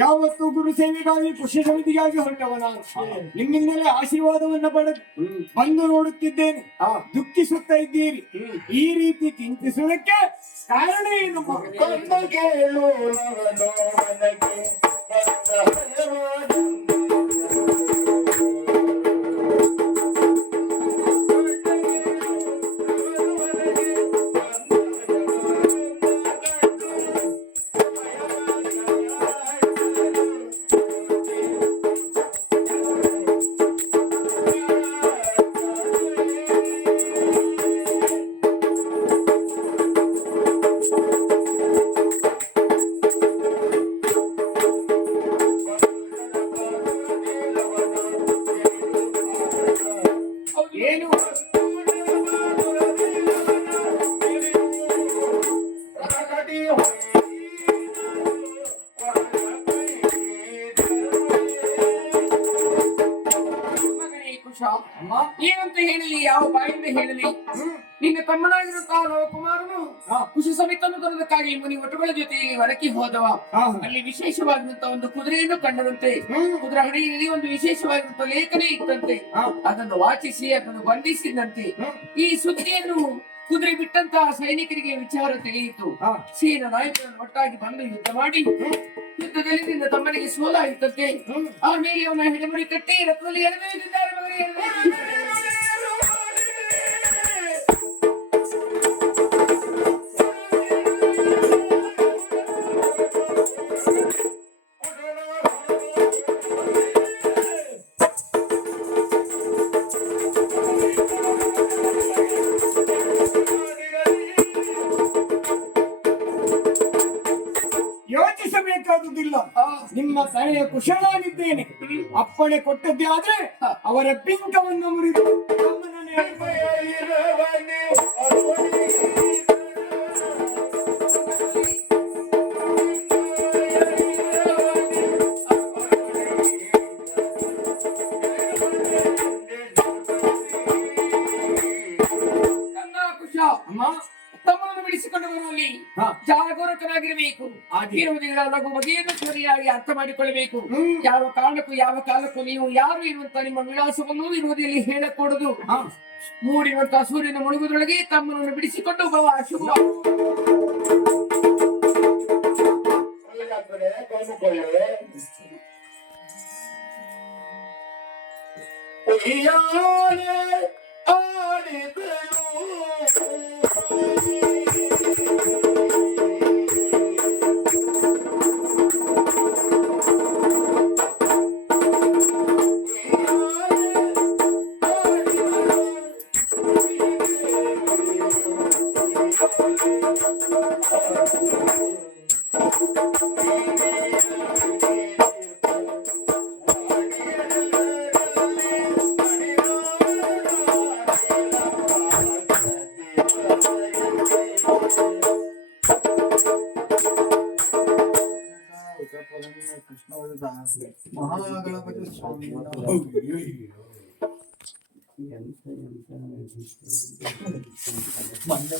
ಯಾವತ್ತು ಗುರು ಸೇವೆಗಾಗಿ ಕೃಷಿ ಸಮಿತಿಗಾಗಿ ಹೊರಟವನ ನಿಮ್ಮಿಂದಲೇ ಆಶೀರ್ವಾದವನ್ನ ಪಡೆದು ಬಂದು ನೋಡುತ್ತಿದ್ದೇನೆ. ದುಃಖಿಸುತ್ತಾ ಇದ್ದೀರಿ. ಈ ರೀತಿ ಚಿಂತಿಸುವುದಕ್ಕೆ ಕಾರಣ ಏನು? ಏನಂತ ಹೇಳಲಿ, ಯಾವ ಬಾಯಿಂದ ಹೇಳಲಿ? ನಿನ್ನ ತಮ್ಮನಾಗಿರುತ್ತಾವ ಕುಮಾರನು ಕೃಷಿ ಸಮಿತಿಯನ್ನು ತರುವುದಕ್ಕಾಗಿ ಮುನಿ ಒಟ್ಟುಗಳ ಜೊತೆಯಲ್ಲಿ ಹೊರಕ್ಕೆ ಹೋದವ. ಅಲ್ಲಿ ವಿಶೇಷವಾಗಿರುವಂತಹ ಒಂದು ಕುದುರೆಯನ್ನು ಕಂಡರಂತೆ. ಕುದುರೆ ಹಣೆಯಲ್ಲಿ ಒಂದು ವಿಶೇಷವಾಗಿರುವಂತಹ ಲೇಖನೆ ಇತ್ತಂತೆ. ಅದನ್ನು ವಾಚಿಸಿ ಅದನ್ನು ಬಂಧಿಸಿದಂತೆ. ಈ ಸುದ್ದಿಯನ್ನು ಕುದುರೆ ಬಿಟ್ಟಂತಹ ಸೈನಿಕರಿಗೆ ವಿಚಾರ ತಿಳಿಯಿತು. ಸೇನಾ ನಾಯಕರನ್ನು ಒಟ್ಟಾಗಿ ಬಂದು ಯುದ್ಧ ಮಾಡಿ ಯುದ್ಧದಲ್ಲಿ ನಿನ್ನ ತಮ್ಮನಿಗೆ ಸೋಲಾಯಿತಂತೆ. ಆಮೇಲೆ ಅವನ ಹೆಣಮುರಿ ಕಟ್ಟಿ ರಥದಲ್ಲಿ ಎಳೆದಿದ್ದಾರೆ. ಯೋಚಿಸಬೇಕಾದುದಿಲ್ಲ. ನಿಮ್ಮ ಸಹಾಯ ಕುಶಲಾಗಿದ್ದೇನೆ. ಅಪ್ಪಣೆ ಕೊಟ್ಟದ್ದೇ ಆದ್ರೆ ಅವರ ಪಿಂಕವನ್ನು ಮುರಿದು ತಮ್ಮನ್ನು ಬಿಡಿಸಿಕೊಂಡು ಬರುವಲ್ಲಿ ಜಾಗರೂಕನಾಗಿರಬೇಕು. ಲಘು ಬಗೆಯನ್ನು ಸರಿಯಾಗಿ ಅರ್ಥ ಮಾಡಿಕೊಳ್ಳಬೇಕು. ಯಾವ ಕಾಲಕ್ಕೂ ನೀವು ಯಾರು ಎನ್ನುವಂತ ನಿಮ್ಮ ವಿಳಾಸವನ್ನು ವಿರೋಧಿಯಲ್ಲಿ ಹೇಳಕೂಡದು. ಮೂಡಿರುವಂತಹ ಸೂರ್ಯನ ಮುಳುಗುದೊಳಗೆ ತಮ್ಮನ್ನು ಬಿಡಿಸಿಕೊಂಡು ಬರುವ ಶುಭ. ಮಹಾಗಣಪತಿ ಸ್ವಾಮಿ ಮೊನ್ನೆ